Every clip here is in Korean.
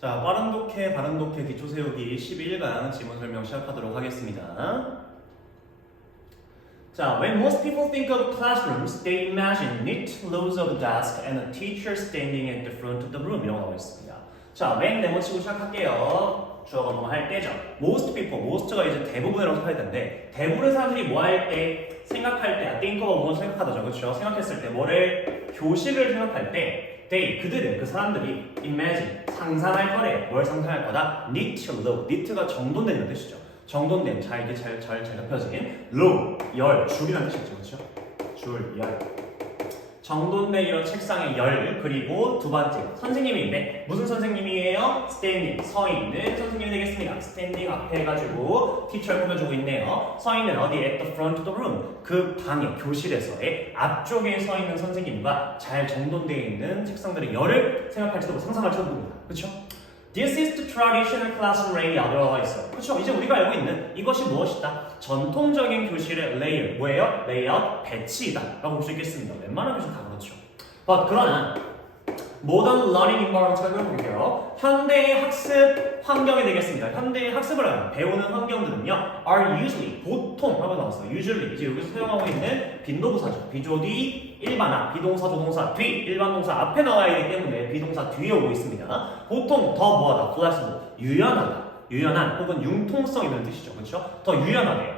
자, 빠른 독해, 바른 독해, 기초 세우기 12일간 지문 설명 시작하도록 하겠습니다. 자, when most people think of classrooms, they imagine neat rows of desks and a teacher standing at the front of the room. 이라고 나와 있습니다. 자, 맨 네모치고 시작할게요. 주어가 뭐 할 때죠. Most people, most가 이제 대부분이라고 할 텐데 대부분의 사람들이 뭐 할 때, 생각할 때, think of 뭐 생각하다죠. 그렇죠? 생각했을 때 뭐를, 교실을 생각할 때 they, 그들은, 그 사람들이 imagine, 상상할 거래. 뭘 상상할 거다? neat row, neat가 정돈되는 뜻이죠. 정돈된, 잘 잡혀진 row, 열, 줄이라는 뜻이죠. 그렇죠? 줄, 열. 정돈된 이런 책상의 열, 그리고 두 번째 선생님인데 무슨 선생님이에요? standing, 서 있는 선생님이 되겠습니다. standing 앞에 해가지고 teacher 꾸며주고 있네요. 서 있는 어디? at the front of the room, 그 방에, 교실에서의 앞쪽에 서 있는 선생님과 잘 정돈되어 있는 책상들의 열을 생각할지도 상상할지도 모릅니다. 그렇죠? This is the traditional classroom layout이라고 있어요. 그렇죠? 이제 우리가 알고 있는 이것이 무엇이다? 전통적인 교실의 layer, 뭐예요? layout, 배치이다 라고 볼 수 있겠습니다. 웬만한 교실 다 그렇죠. But 그러나 modern learning environment을 살펴볼게요. 현대의 학습 환경이 되겠습니다. 현대의 학습을 하는, 배우는 환경들은요 are usually, 보통 하고 나왔어요. usually, 이제 여기서 사용하고 있는 빈도부사죠. 비조디, 일반화, 비동사, 조동사, 뒤, 일반 동사 앞에 나와야 하기 때문에 비동사 뒤에 오고 있습니다. 보통 더 뭐하다, flexible, 유연하다, 유연한 혹은 융통성 있는 뜻이죠. 그렇죠? 더 유연하대요.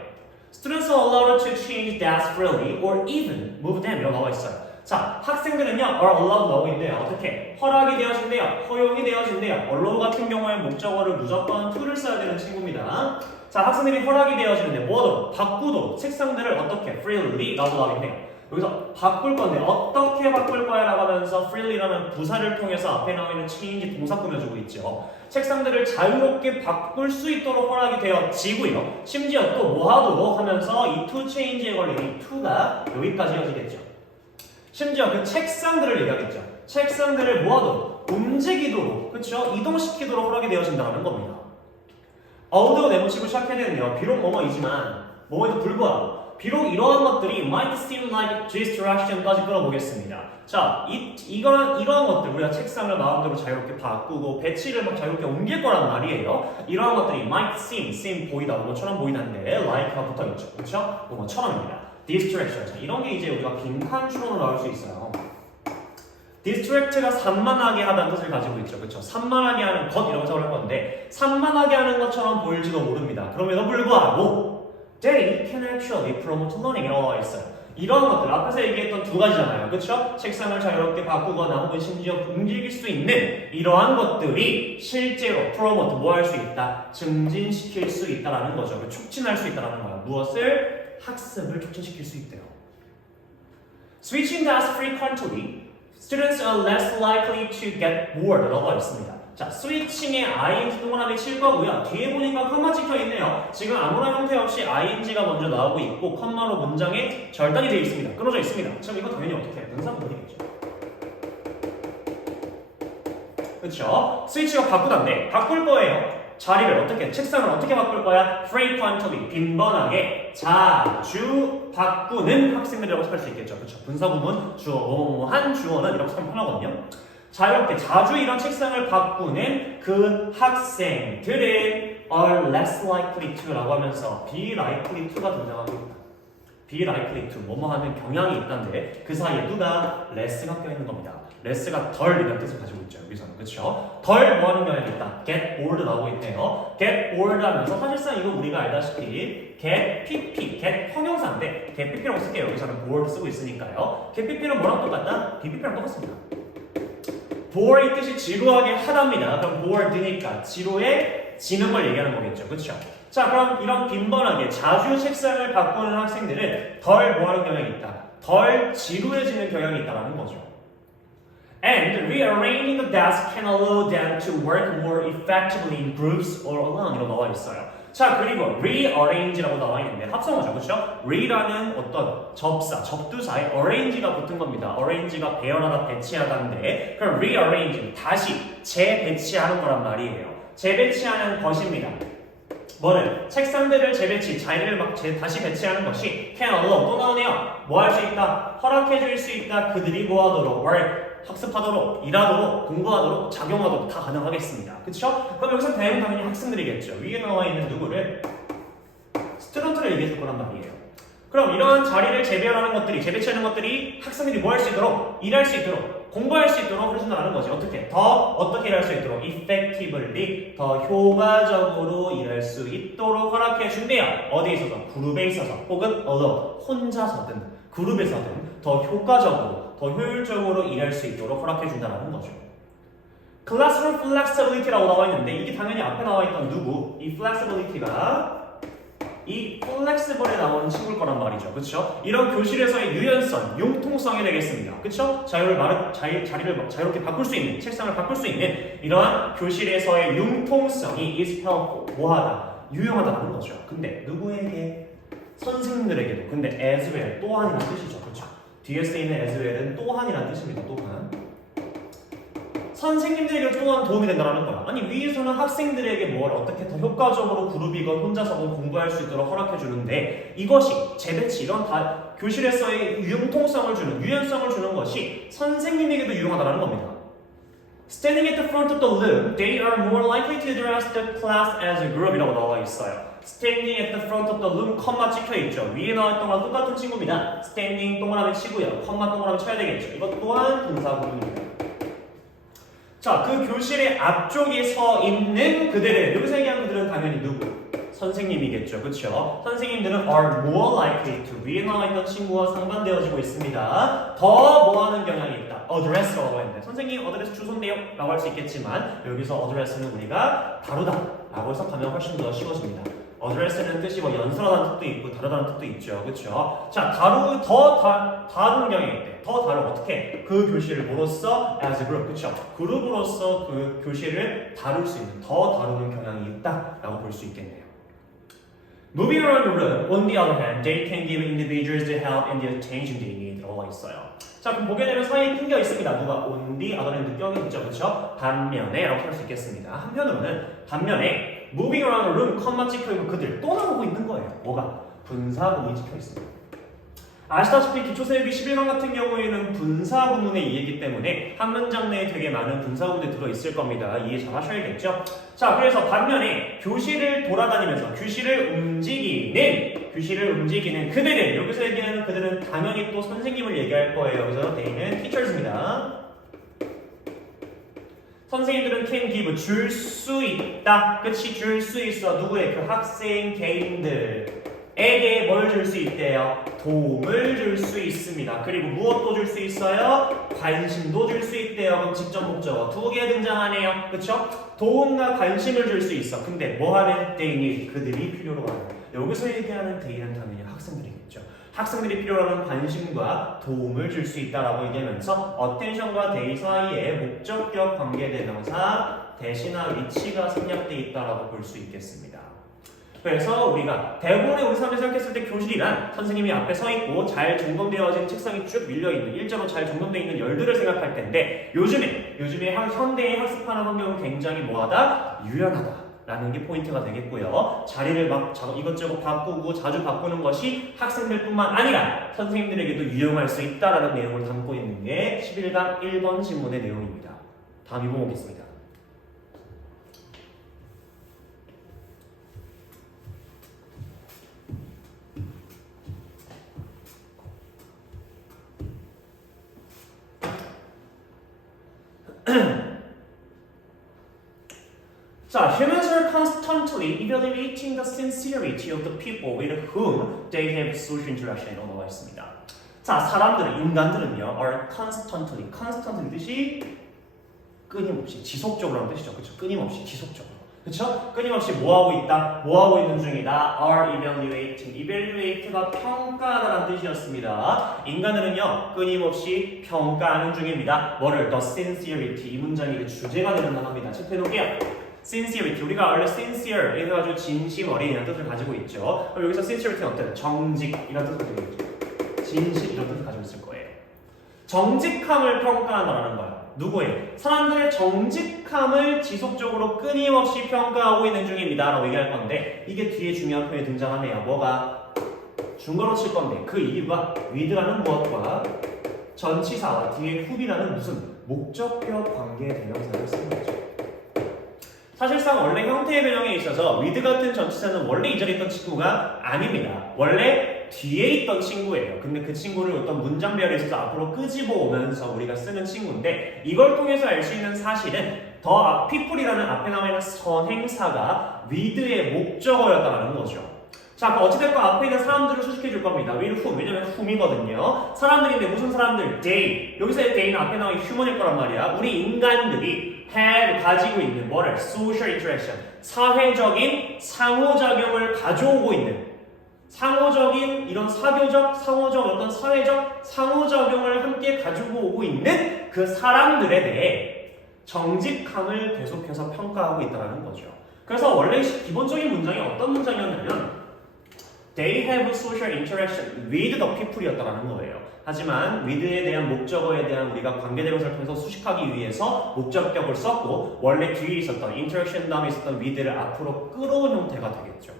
Students are allowed to change desks freely or even move them 이라고 나와 있어요. 자, 학생들은요 are allowed 나오고 있는데요. 어떻게? 허락이 되어진대요. 허용이 되어진대요. allow 같은 경우에 목적어를 무조건 to를 써야 되는 친구입니다. 자, 학생들이 허락이 되어지는데 뭐도? 바꾸도 책상들을 어떻게? freely 라고 나오고 있네요. 여기서 바꿀 건데 어떻게 바꿀 거야 라고 하면서 freely라는 부사를 통해서 앞에 나와 있는 change 동사 꾸며주고 있죠. 책상들을 자유롭게 바꿀 수 있도록 허락이 되어지고요. 심지어 또 뭐하도록 하면서 이 to change에 걸린 이 to가 여기까지 이어지겠죠. 심지어 그 책상들을 얘기하겠죠. 책상들을 뭐하도록, 움직이도록, 그렇죠? 이동시키도록 허락이 되어진다는 겁니다. although 네모치고 시작해야 되는데요. 비록 뭐뭐이지만 뭐뭐에도 불구하고 비록 이러한 것들이 might seem like distraction까지 끌어보겠습니다. 자, 이러한 것들, 우리가 책상을 마음대로 자유롭게 바꾸고 배치를 막 자유롭게 옮길 거란 말이에요. 이러한 것들이 might seem 보이다, 뭐처럼 보이는데 like가 붙어있죠. 그렇죠? 뭐처럼입니다. distraction. 자, 이런 게 이제 우리가 빈칸 추론으로 나올 수 있어요. distract가 산만하게 하다는 뜻을 가지고 있죠. 그렇죠? 산만하게 하는 것 이라고 해석을 한 건데 산만하게 하는 것처럼 보일지도 모릅니다. 그럼에도 불구하고 they can actually promote learning 이라고 나와 있어요. 이런 것들 앞에서 얘기했던 두 가지잖아요. 그렇죠? 책상을 자유롭게 바꾸거나 혹은 심지어 움직일 수 있는 이러한 것들이 실제로 promote 뭐 할 수 있다? 증진시킬 수 있다라는 거죠. 촉진할 수 있다라는 거야. 무엇을? 학습을 촉진시킬 수 있대요. Switching desks frequently, students are less likely to get bored 라고 있습니다. 자, 스위칭에 ing 동그라미 칠 거고요. 뒤에 보니까 컴마 찍혀 있네요. 지금 아무런 형태 없이 ing가 먼저 나오고 있고 컴마로 문장에 절단이 되어 있습니다. 끊어져 있습니다. 그럼 이거 당연히 어떻게 해요? 능사구문이겠죠. 그렇죠? 스위치가 바꾸던데 바꿀 거예요. 자리를 어떻게, 책상을 어떻게 바꿀 거야? frequently, 빈번하게, 자주 바꾸는 학생들이라고 할 수 있겠죠. 그렇죠? 분사구문, 주어, 뭐뭐한 주어는 이렇게 하면 편하거든요. 자유롭게 자주 이런 책상을 바꾸는 그 학생들은 are less likely to 라고 하면서 be likely to가 등장하고 있다. be likely to, 뭐뭐 하는 경향이 있다는데 그 사이에 누가? less가 껴있는 겁니다. less가 덜이라는 뜻을 가지고 있죠. 여기서는. 그렇죠? 덜 뭐 하는 경향이 있다. get bored 나오고 있네요. get bored 하면서 사실상 이거 우리가 알다시피 get pp, get 형용사인데 get pp라고 쓸게요. 여기서는 bored 쓰고 있으니까요. get pp는 뭐랑 똑같다? bpp랑 똑같습니다. bore의 뜻이 지루하게 하답니다. 그럼 bored니까 지루해지는 걸 얘기하는 거겠죠. 그렇죠? 자, 그럼 이런 빈번하게 자주 책상을 바꾸는 학생들은 덜 뭐하는 경향이 있다. 덜 지루해지는 경향이 있다는 거죠. And rearranging the desk can allow them to work more effectively in groups or alone 이라고 나와 있어요. 자, 그리고 rearrange라고 나와 있는데 합성어죠. 그렇죠? re라는 어떤 접사, 접두사에 arrange가 붙은 겁니다. arrange가 배열하다, 배치하다인데 그럼 rearrange, 다시 재배치하는 거란 말이에요. 재배치하는 것입니다. 뭐는? 책상들을 재배치, 자리를 막 다시 배치하는 것이 can allow, 또 나오네요. 뭐 할 수 있다? 허락해 줄 수 있다. 그들이 뭐 하도록? work 학습하도록, 일하도록, 공부하도록, 작용하도록 다 가능하겠습니다. 그쵸? 그럼 여기서 대응 당연히 학생들이겠죠. 위에 나와 있는 누구를? 스튜던트를 얘기해 줄 거란 말이에요. 그럼 이런 자리를 재배치하는 것들이 학생들이 뭐 할 수 있도록? 일할 수 있도록, 공부할 수 있도록 해준다는 거지. 어떻게? 어떻게 일할 수 있도록? effectively, 더 효과적으로 일할 수 있도록 허락해 준대요. 어디에 있어서? 그룹에 있어서, 혹은 alone, 혼자서든, 그룹에서든 더 효과적으로, 더 효율적으로 일할 수 있도록 허락해 준다는 거죠. classroom flexibility라고 나와 있는데 이게 당연히 앞에 나와 있던 누구? 이 flexibility가 이 플렉시블에 나오는 친구일 거란 말이죠. 그렇죠? 이런 교실에서의 유연성, 융통성이 되겠습니다. 그렇죠? 자리를 자유롭게 바꿀 수 있는, 책상을 바꿀 수 있는 이러한 교실에서의 융통성이 is helpful, 뭐하다, 유용하다는 거죠. 근데 누구에게? 선생님들에게도. 근데 as well, 또한이라는 뜻이죠. 그렇죠? 뒤에 쓰이는 as well은 또한이라는 뜻입니다. 또한. 선생님들에게 또한 도움이 된다는 거야. 아니 위에서는 학생들에게 뭘 어떻게 더 효과적으로 그룹이건 혼자서건 공부할 수 있도록 허락해 주는데 이것이 재배치 이런 다 교실에서의 융통성을 주는 유연성을 주는 것이 선생님에게도 유용하다는 겁니다. Standing at the front of the room, they are more likely to address the class as a group이라고 나와 있어요. Standing at the front of the room, 컴마 찍혀 있죠. 위에 나왔던 거랑 똑같은 친구입니다. Standing 동그라미 치고요. 컴마 동그라미 쳐야 되겠죠. 이것 또한 동사구문입니다. 자, 그 교실의 앞쪽에 서 있는 그들은, 여기서 얘기하는 그들은 당연히 누구? 선생님이겠죠. 그렇죠? 선생님들은 are more likely to, 위에 나와 있던 친구와 상반되어지고 있습니다. 더 뭐하는 경향이 있다. address라고 했는데 선생님 address 주소인데요? 라고 할 수 있겠지만 여기서 address는 우리가 다루다 라고 해석하면 훨씬 더 쉬워집니다. address는 뜻이 뭐 연설하다는 뜻도 있고 다루다는 뜻도 있죠. 그렇죠? 자, 다루는 경향이 있대. 더 다루 어떻게? 그 교실을 뭐로써? as a group. 그렇죠? 그룹으로서 그 교실을 다룰 수 있는, 더 다루는 경향이 있다라고 볼 수 있겠네요. Moving around the room, on the other hand, they can give individuals the help and the attention they need. 라고 있어요. 자, 그럼 보게 되면 사이에 낀 게 있습니다. 누가 on the other hand 껴있죠. 그렇죠? 반면에 라고 할 수 있겠습니다. 한편으로는 반면에 moving around the room, 컴마 찍혀있고 그들 또 나오고 있는 거예요. 뭐가? 분사구문이 찍혀있습니다. 아시다시피 기초세우기 11강 같은 경우에는 분사구문의 이해이기 때문에 한 문장 내에 되게 많은 분사구문이 들어있을 겁니다. 이해 잘 하셔야겠죠? 자, 그래서 반면에 교실을 돌아다니면서 교실을 움직이는 그들은, 여기서 얘기하는 그들은 당연히 또 선생님을 얘기할 거예요. 그래서 they는 teachers입니다. 선생님들은 can give, 줄 수 있다. 그치? 줄 수 있어. 누구의? 그 학생 개인들에게 뭘 줄 수 있대요? 도움을 줄 수 있습니다. 그리고 무엇도 줄 수 있어요? 관심도 줄 수 있대요. 그럼 직접 목적어 두 개 등장하네요. 그쵸? 도움과 관심을 줄 수 있어. 근데 뭐하는? they need, 그들이 필요로 하는. 여기서 얘기하는 they는 당연히 학생들이겠죠. 학생들이 필요로 하는 관심과 도움을 줄 수 있다라고 얘기하면서 attention과 they 사이에 목적격 관계대명사 대신나 위치가 생략되어 있다라고 볼 수 있겠습니다. 그래서 우리가 대부분의 우리 사람들이 생각했을 때 교실이란 선생님이 앞에 서 있고 잘 점검되어진 책상이 쭉 밀려있는 일자로 잘 점검되어 있는 열들을 생각할 텐데 요즘에 현대의 학습하는 환경은 굉장히 뭐하다? 유연하다 라는 게 포인트가 되겠고요. 자리를 막 이것저것 바꾸고 자주 바꾸는 것이 학생들뿐만 아니라 선생님들에게도 유용할 수 있다라는 내용을 담고 있는 게 11강 1번 지문의 내용입니다. 다음 2번 보겠습니다. 자, humans are constantly evaluating the sincerity of the people with whom they have social interaction이라고 나와 있습니다. 자, 인간들은요, are constantly 뜻이 끊임없이, 지속적으로 하는 뜻이죠. 그렇죠? 끊임없이, 지속적으로. 그렇죠? 끊임없이 뭐하고 있다? 뭐하고 있는 중이다? are evaluate가 평가하다라는 뜻이었습니다. 인간들은요, 끊임없이 평가하는 중입니다. 뭐를? the sincerity. 이 문장이 주제가 되는 단어입니다. 체크해놓을게요. sincerity, 우리가 원래 sincere 이래가지고 진심 어린이라는 뜻을 가지고 있죠. 그럼 여기서 sincerity는 어때요? 정직 이런 뜻을 가지고 있죠. 진실 이런 뜻을 가지고 있을 거예요. 정직함을 평가한다는 거야. 누구의? 사람들의 정직함을 지속적으로 끊임없이 평가하고 있는 중입니다 라고 얘기할 건데 이게 뒤에 중요한 표현이 등장하네요. 뭐가? 중거로 칠 건데 그 이유가 with라는 무엇과 전치사와 뒤에 who이라는 무슨 목적격 관계 대명사를 쓰는 거죠. 사실상 원래 형태의 변형에 있어서 with 같은 전치사는 원래 이 자리에 있던 친구가 아닙니다. 원래 뒤에 있던 친구예요. 근데 그 친구를 어떤 문장별에 있어서 앞으로 끄집어 오면서 우리가 쓰는 친구인데 이걸 통해서 알 수 있는 사실은 더 people이라는 앞에 나와 있는 선행사가 with의 목적어였다는 거죠. 자, 그럼 어찌됐건 앞에 있는 사람들을 수식해 줄 겁니다. with whom, 왜냐면 whom이거든요. 사람들인데 무슨 사람들? they. 여기서의 they는 앞에 나와 있는 human일 거란 말이야. 우리 인간들이 have 가지고 있는 뭐를? social interaction. 사회적인 상호작용을 가져오고 있는 상호적인 이런 사교적, 상호적 어떤 사회적 상호작용을 함께 가지고 오고 있는 그 사람들에 대해 정직함을 계속해서 평가하고 있다는 거죠. 그래서 원래 기본적인 문장이 어떤 문장이었냐면 They have social interaction with the people이었다는 거예요. 하지만 with에 대한 목적어에 대한 우리가 관계대명사를 통해서 수식하기 위해서 목적격을 썼고 원래 뒤에 있었던 interaction 다음에 있었던 with를 앞으로 끌어온 형태가 되겠죠.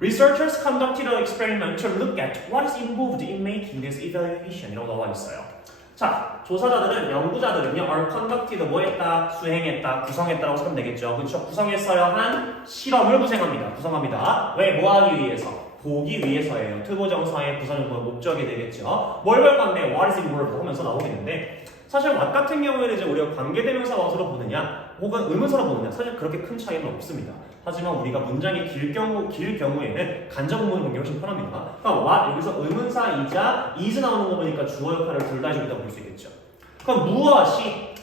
Researchers conducted an experiment to look at what is involved in making this evaluation 이라고 나와 있어요. 자, 조사자들은, 연구자들은요, are conducted, 뭐 했다, 수행했다, 구성했다라고 쓰면 되겠죠. 그렇죠? 구성했어야 한 실험을 구성합니다. 왜? 뭐 하기 위해서? 보기 위해서예요. 투부정사의 부사는 목적이 되겠죠. 뭘 볼 건데, what is involved 하면서 나오겠는데, 사실 what 같은 경우에는 이제 우리가 관계대명사 what으로 보느냐, 혹은 의문사로 보느냐, 사실 그렇게 큰 차이는 없습니다. 하지만 우리가 문장이 길 경우에는 간접 의문을 보는 게 훨씬 편합니다. 그럼 what 여기서 의문사이자 is 나오는 거 보니까 주어 역할을 둘 다 해주겠다 볼 수 있겠죠. 그럼 무엇이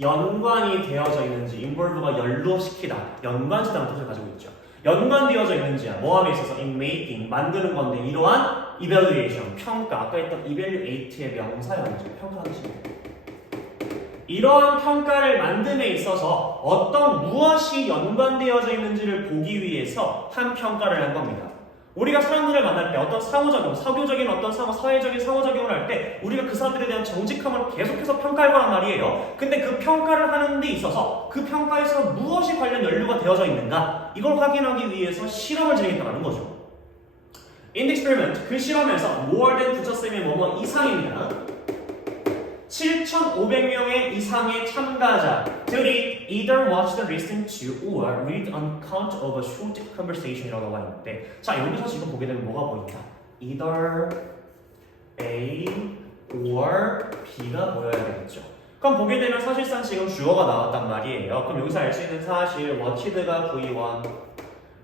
연관이 되어져 있는지, involve가 연루시키다, 연관시다는 뜻을 가지고 있죠. 연관되어져 있는지야 뭐함에 있어서 in making 만드는 건데 이러한 evaluation 평가 아까 했던 evaluate의 명사형이죠. 평가하는 식입니다. 이러한 평가를 만듦에 있어서 어떤 무엇이 연관되어져 있는지를 보기 위해서 한 평가를 한 겁니다. 우리가 사람들을 만날 때 어떤 상호작용, 사교적인 어떤 사회적인 상호작용을 할 때 우리가 그 사람들에 대한 정직함을 계속해서 평가할 거란 말이에요. 근데 그 평가를 하는 데 있어서 그 평가에서 무엇이 관련 연루가 되어져 있는가 이걸 확인하기 위해서 실험을 진행했다는 거죠. In the experiment, 그 실험에서 more than 붙였으면 뭐뭐 이상입니다. 7,500명의 이상의 참가자들이 either watched, listen to, or read on account of a short conversation이라고 나와 있는데 자 여기서 지금 보게 되면 뭐가 보인다? either A or B가 보여야 되겠죠. 그럼 보게 되면 사실상 지금 주어가 나왔단 말이에요. 그럼 여기서 알 수 있는 사실 watched가 V1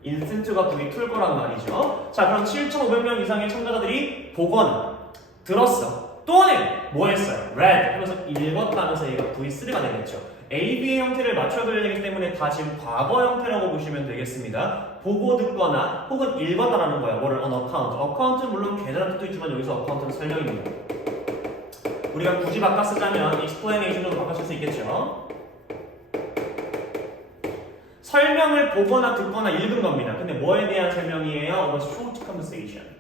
listened to가 V2일 거란 말이죠. 자 그럼 7,500명 이상의 참가자들이 보거나 들었어. 또는 뭐 했어요? read 하면서 읽었다 하면서 얘가 V3가 되겠죠. A, B의 형태를 맞춰줘야 되기 때문에 다 지금 과거 형태라고 보시면 되겠습니다. 보고 듣거나 혹은 읽었다라는 거야. 뭐를 on account. account는 물론 계좌라는 뜻도 있지만 여기서 account는 설명입니다. 우리가 굳이 바꿔 쓰자면 explanation으로 바꿔 쓸 수 있겠죠. 설명을 보거나 듣거나 읽은 겁니다. 근데 뭐에 대한 설명이에요? A short conversation.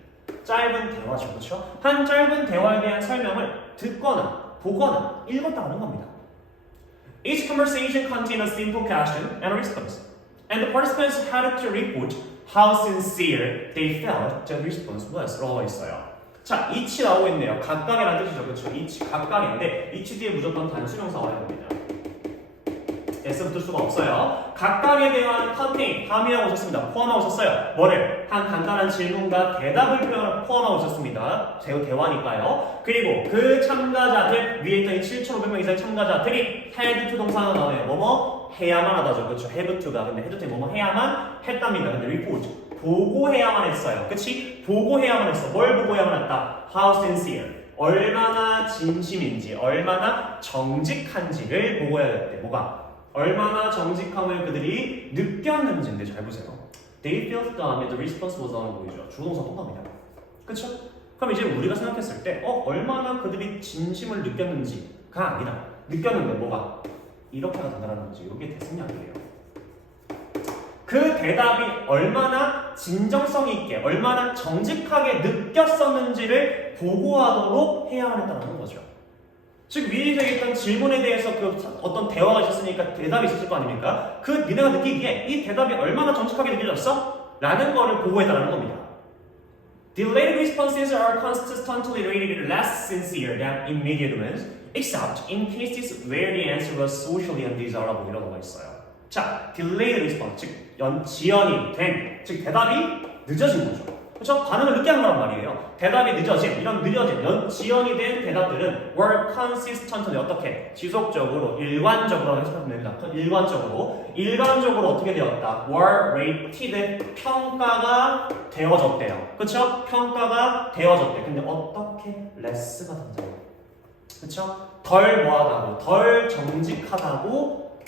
짧은 대화죠, 그렇죠? 한 짧은 대화에 대한 설명을 듣거나 보거나 읽었다 하는 겁니다. Each conversation contained a simple question and a response, and the participants had to report how sincere they felt the response was. 라고 있어요. 자, each 나오고 있네요. 각각이라는 뜻이죠, 그렇죠? each 각각인데 each 뒤에 무조건 단수명사 와야 됩니다. S 붙을 수가 없어요. 각각에 대한 contain, 함유하고 있었습니다. 포함하고 있었어요. 뭐를? 한 간단한 질문과 대답을 포함하고 있었습니다. 대화니까요. 그리고 그 참가자들, 위에 있던 이 7,500명 이상의 참가자들이 had to 동사가 나오네요. 뭐뭐 해야만 하다죠. 그렇죠? have to가. 근데 have to 뭐뭐 해야만 했답니다. 근데 report, 보고해야만 했어요. 그치? 보고해야만 했어. 뭘 보고해야만 했다? How sincere. 얼마나 진심인지, 얼마나 정직한지를 보고해야 돼. 뭐가? 얼마나 정직함을 그들이 느꼈는지인데 잘 보세요. They felt 다음에 the response was on 보이죠. 주동사 통합니다. 그쵸? 그럼 이제 우리가 생각했을 때 얼마나 그들이 진심을 느꼈는지가 아니라 느꼈는데 뭐가? 이렇게가 된다는 거지. 이게 대승약이에요. 그 대답이 얼마나 진정성 있게 얼마나 정직하게 느꼈었는지를 보고하도록 해야만 했다는 거죠. 즉 위에 있던 질문에 대해서 그 어떤 대화가 있었으니까 대답이 있었을 거 아닙니까? 그 니네가 느끼기에 이 대답이 얼마나 정직하게 느껴졌어? 라는 거를 보고해달라는 겁니다. Delayed responses are consistently rated less sincere than immediate ones. except in cases where the answer was socially undesirable 이런 거가 있어요. 자, delayed response, 즉 지연이 된, 즉 대답이 늦어진 거죠. 그렇죠? 반응을 늦게 한 거란 말이에요. 대답이 늦어진, 이런 늦어진, 지연이 된 대답들은 were consistently 어떻게? 지속적으로, 일관적으로 해석하면 됩니다. 일관적으로 어떻게 되었다? were rated, 평가가 되어졌대요. 그렇죠? 평가가 되어졌대. 근데 어떻게? less가 등장해요. 그렇죠? 덜 뭐하다고, 덜 정직하다고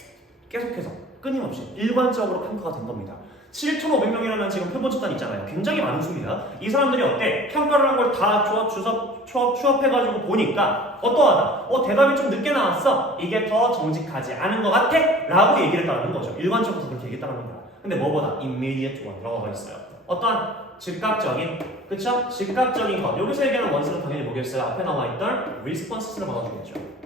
계속해서 끊임없이 일관적으로 평가가 된 겁니다. 7,500명이라는 지금 표본 집단 있잖아요. 굉장히 많은 수입니다. 이 사람들이 어때? 평가를 한 걸 다 추합해가지고 보니까 어떠하다? 대답이 좀 늦게 나왔어. 이게 더 정직하지 않은 것 같아? 라고 얘기를 했다는 거죠. 일관적으로 그렇게 얘기했다는 거야. 근데 뭐보다 immediate one라고 있어요. 어떠한 즉각적인, 그쵸? 즉각적인 것. 여기서 얘기하는 원수는 당연히 뭐겠어요? 앞에 나와 있던 responses를 받아주겠죠.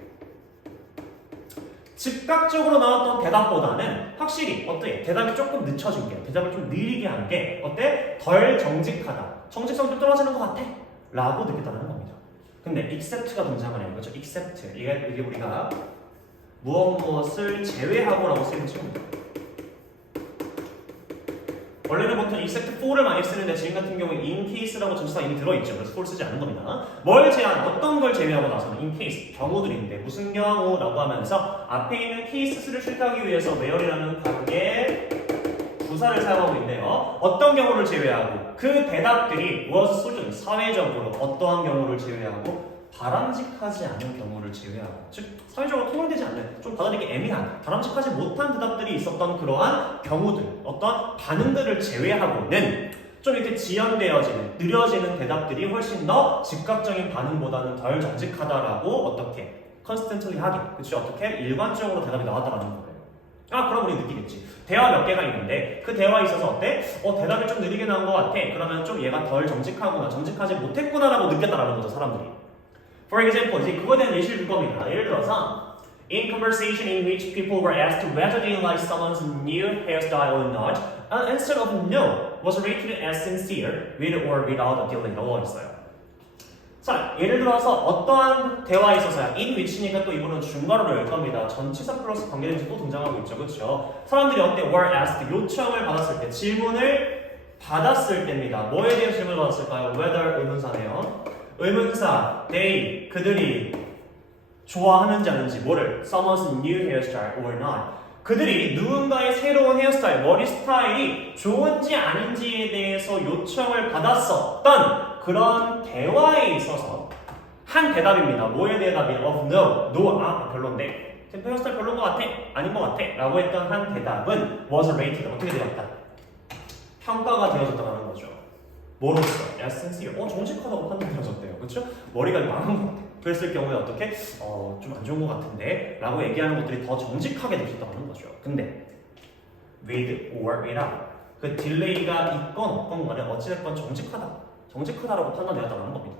즉각적으로 나왔던 대답보다는 확실히 어때? 대답이 조금 늦춰진 게, 대답을 좀 느리게 한 게 어때? 덜 정직하다. 정직성 좀 떨어지는 것 같아. 라고 느꼈다는 겁니다. 근데 except가 등장하네요. 그렇죠? except. 이게 우리가 무엇을 제외하고라고 쓰는 친구입니다. 원래는 보통 except for를 많이 쓰는데 지금 같은 경우에 in case라고 전치사가 이미 들어있죠. 그래서 for 쓰지 않는 겁니다. 뭘 제한, 어떤 걸 제외하고 나서는 in case, 경우들인데 무슨 경우라고 하면서 앞에 있는 cases를 출제하기 위해서 where이라는 관계 부사를 사용하고 있네요. 어떤 경우를 제외하고 그 대답들이 was social, 사회적으로 어떠한 경우를 제외하고 바람직하지 않은 경우를 제외하고, 즉 사회적으로 통용되지 않는, 좀 받아들이기 애매한, 바람직하지 못한 대답들이 있었던 그러한 경우들, 어떤 반응들을 제외하고는 좀 이렇게 지연되어지는, 느려지는 대답들이 훨씬 더 즉각적인 반응보다는 덜 정직하다라고 어떻게 constantly 하게, 그렇죠? 어떻게 일관적으로 대답이 나왔다라는 거예요. 그럼 우리 느끼겠지. 대화 몇 개가 있는데 그 대화에 있어서 어때? 대답이 좀 느리게 나온 것 같아. 그러면 좀 얘가 덜 정직하구나, 정직하지 못했구나라고 느꼈다라는 거죠, 사람들이. For example, 이제 그거에 대한 예시를 줄 겁니다. 예를 들어서 in conversation in which people were asked whether they liked someone's new hairstyle or not, instead of no was rated as sincere with or without a delay라고 있어요. 자, 예를 들어서 어떠한 대화에 있어서야 in which니까 또 이거는 중괄호를 열 겁니다. 전치사 플러스 관계대명사 또 등장하고 있죠, 그렇죠? 사람들이 어때? were asked, 요청을 받았을 때, 질문을 받았을 때입니다. 뭐에 대해서 질문을 받았을까요? whether 의문사네요. 의문사, they, 그들이 좋아하는지 아닌지, 뭐를? someone's new hairstyle or not. 그들이 누군가의 새로운 헤어스타일, 머리 스타일이 좋은지 아닌지에 대해서 요청을 받았었던 그런 대화에 있어서 한 대답입니다. 뭐에 대답이? of no, no, 별론데. 헤어스타일 별론 것 같아? 아닌 것 같아? 라고 했던 한 대답은 was rated, 어떻게 되었다? 평가가 되어졌다는 거죠. 뭐로써? as sincere. 정직하다고 판단되어졌대요. 그렇죠? 머리가 망한 것 같아. 그랬을 경우에 어떻게? 좀 안 좋은 것 같은데? 라고 얘기하는 것들이 더 정직하게 느껴졌다는 거죠. 근데 with or without, 그 딜레이가 있건 없건 간에 어찌됐건 정직하다라고 판단되었다는 겁니다.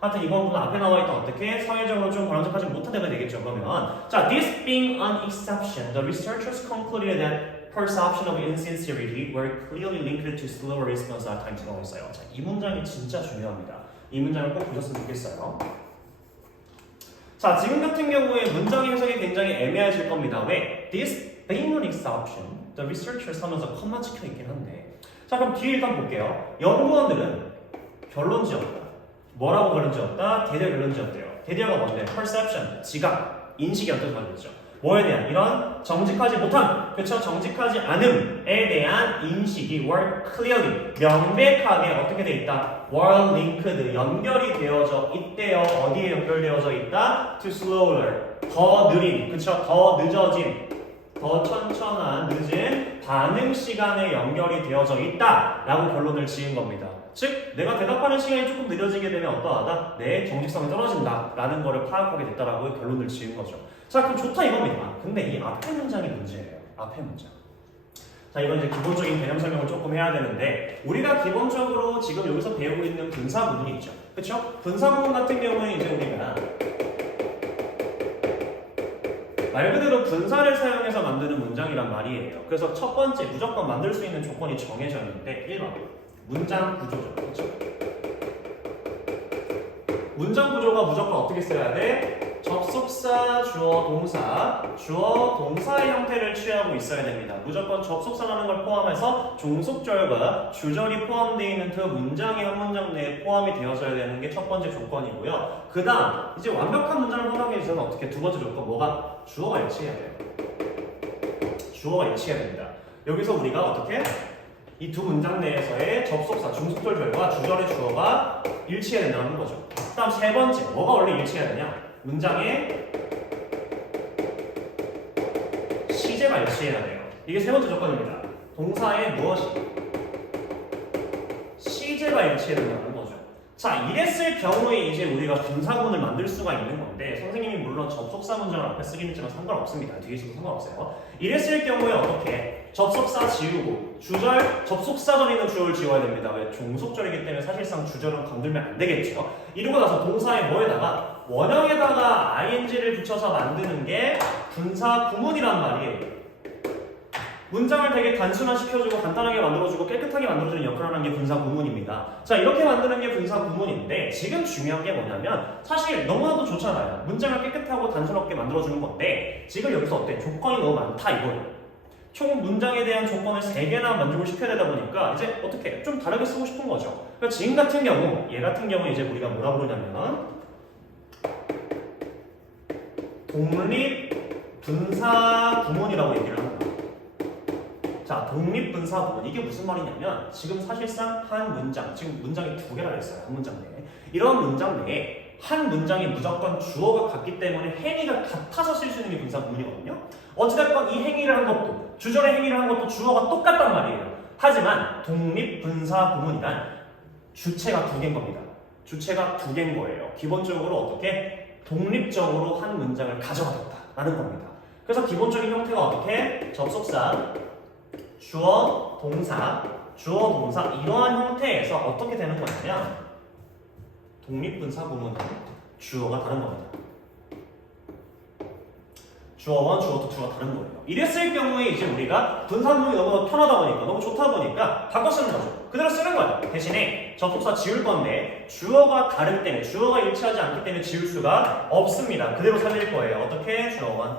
하여튼 이건 앞에 나와 있던 어떻게 사회적으로 좀 바람직하지 못한 대답이 되겠죠. 그러면 자, this being an exception, the researchers concluded that perception of insincerity were clearly linked to slower response times라고 했어요. 자, 이 문장이 진짜 중요합니다. 이 문장을 꼭 보셨으면 좋겠어요. 자, 지금 같은 경우에 문장의 해석이 굉장히 애매해질 겁니다. 왜? This being an exception, the researchers 하면서 컴마 찍혀 있긴 한데, 자, 그럼 뒤에 일단 볼게요. 연구원들은 결론지었다. 뭐라고 결론지었다? 대대 결론지었대요. 대대가 뭔데? perception, 지각, 인식이 어떻게 가졌죠? 뭐에 대한 이런 정직하지 못함, 그렇죠? 정직하지 않음에 대한 인식이 were clearly, 명백하게 어떻게 돼 있다? were linked, 연결이 되어져 있대요. 어디에 연결되어져 있다? to slower, 더 느린, 그렇죠? 더 늦어진, 더 천천한, 늦은 반응 시간에 연결이 되어져 있다라고 결론을 지은 겁니다. 즉, 내가 대답하는 시간이 조금 느려지게 되면 어떠하다? 내 정직성이 떨어진다라는 거를 파악하게 됐다라고 결론을 지은 거죠. 자, 그럼 좋다 이겁니다. 근데 이 앞에 문장이 문제예요. 앞에 문장. 자, 이건 이제 기본적인 개념 설명을 조금 해야 되는데, 우리가 기본적으로 지금 여기서 배우고 있는 분사 구문이 있죠. 그렇죠? 분사 구문 같은 경우는 이제 우리가 말 그대로 분사를 사용해서 만드는 문장이란 말이에요. 그래서 첫 번째 무조건 만들 수 있는 조건이 정해져 있는데 1번 문장 구조죠. 그렇죠? 문장 구조가 무조건 어떻게 써야 돼? 접속사, 주어, 동사, 주어, 동사의 형태를 취하고 있어야 됩니다. 무조건 접속사라는 걸 포함해서 종속절과 주절이 포함되어 있는 그 문장이 한 문장 내에 포함이 되어져야 되는 게 첫 번째 조건이고요. 그 다음 이제 완벽한 문장을 허락해 주셔서 어떻게 두 번째 조건 뭐가? 주어가 일치해야 돼요. 주어가 일치해야 됩니다. 여기서 우리가 어떻게? 이 두 문장 내에서의 접속사, 중속절과 주절의 주어가 일치해야 된다는 거죠. 그 다음 세 번째, 뭐가 원래 일치해야 되냐? 문장의 시제가 일치해야 돼요. 이게 세 번째 조건입니다. 동사의 무엇이? 시제가 일치해야 된다는 거죠. 자, 이랬을 경우에 이제 우리가 분사문을 만들 수가 있는 건데 선생님이 물론 접속사 문장을 앞에 쓰긴 했지만 상관없습니다. 뒤에 있어도 상관없어요. 이랬을 경우에 어떻게? 접속사 지우고 주절, 접속사 전에 있는 주어를 지워야 됩니다. 왜? 종속절이기 때문에 사실상 주절은 건들면 안 되겠죠. 이러고 나서 동사의 뭐에다가 원형에다가 ing를 붙여서 만드는 게 분사 구문이란 말이에요. 문장을 되게 단순화시켜주고 간단하게 만들어주고 깨끗하게 만들어주는 역할을 하는 게 분사 구문입니다. 자, 이렇게 만드는 게 분사 구문인데 지금 중요한 게 뭐냐면 사실 너무나도 좋잖아요. 문장을 깨끗하고 단순하게 만들어주는 건데 지금 여기서 어때? 조건이 너무 많다 이거예요. 총 문장에 대한 조건을 3개나 만족을 시켜야 되다 보니까 이제 어떻게 좀 다르게 쓰고 싶은 거죠. 그러니까 지금 같은 경우, 얘 같은 경우 이제 우리가 뭐라 부르냐면 독립 분사 구문이라고 얘기를 합니다. 자, 독립분사 구문 이게 무슨 말이냐면 지금 사실상 한 문장, 지금 문장이 2개라 했어요. 한 문장 내에. 이런 문장 내에 한 문장이 무조건 주어가 같기 때문에 행위가 같아서 쓸 수 있는 게 분사 구문이거든요. 어찌됐건 이 행위를 한 것도 주절의 행위를 한 것도 주어가 똑같단 말이에요. 하지만 독립분사 구문이란 주체가 2개인 겁니다. 주체가 2개인 거예요. 기본적으로 어떻게? 독립적으로 한 문장을 가져가겠다라는 겁니다. 그래서 기본적인 형태가 어떻게? 접속사, 주어, 동사, 주어, 동사 이러한 형태에서 어떻게 되는 거냐면 독립분사 구문은 주어가 다른 겁니다. 주어와 주어 또 주어가 다른 거예요. 이랬을 경우에 이제 우리가 분사 구문이 너무 편하다 보니까 너무 좋다 보니까 바꿔 쓰는 거죠. 그대로 쓰는 거예요. 대신에 접속사 지울 건데 주어가 다른 때문에 주어가 일치하지 않기 때문에 지울 수가 없습니다. 그대로 살릴 거예요. 어떻게? 주어만.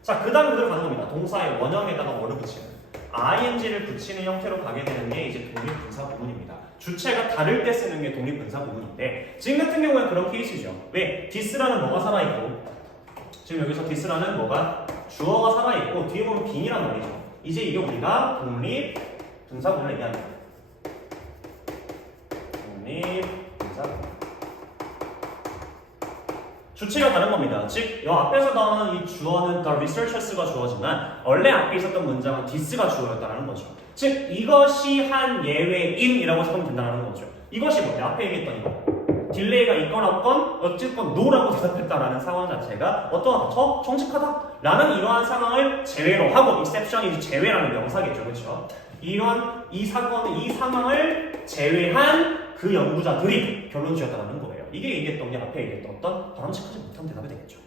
자, 그 다음 그대로 가는 겁니다. 동사의 원형에다가 뭐를 붙이는 ing를 붙이는 형태로 가게 되는 게 이제 독립분사 구문입니다. 주체가 다를 때 쓰는 게 독립분사 구문인데 지금 같은 경우에 그런 케이스죠. 왜? this라는 뭐가 살아있고 지금 여기서 this라는 뭐가? 주어가 살아있고 뒤에 보면 being이란 말이죠. 이제 이게 우리가 독립분사 구문을 얘기하는 거예요. 독립분사 구문. 주체가 다른 겁니다. 즉, 이 앞에서 나오는 이 주어는 the researchers가 주어지만 원래 앞에 있었던 문장은 this가 주어였다는 거죠. 즉, 이것이 한 예외임이라고 생각하면 된다는 거죠. 이것이 뭐냐? 앞에 얘기했던 이거. 딜레이가 있거나 없건 어쨌건 no라고 대답했다라는 상황 자체가 어떠하다? 정직하다라는 이러한 상황을 제외로 하고 exception이 제외라는 명사겠죠. 그렇죠? 이 사건은 이 상황을 제외한 그 연구자들이 결론 지었다는 거예요. 이게 얘기했던 게 앞에 얘기했던 어떤 바람직하지 못한 대답이 되겠죠.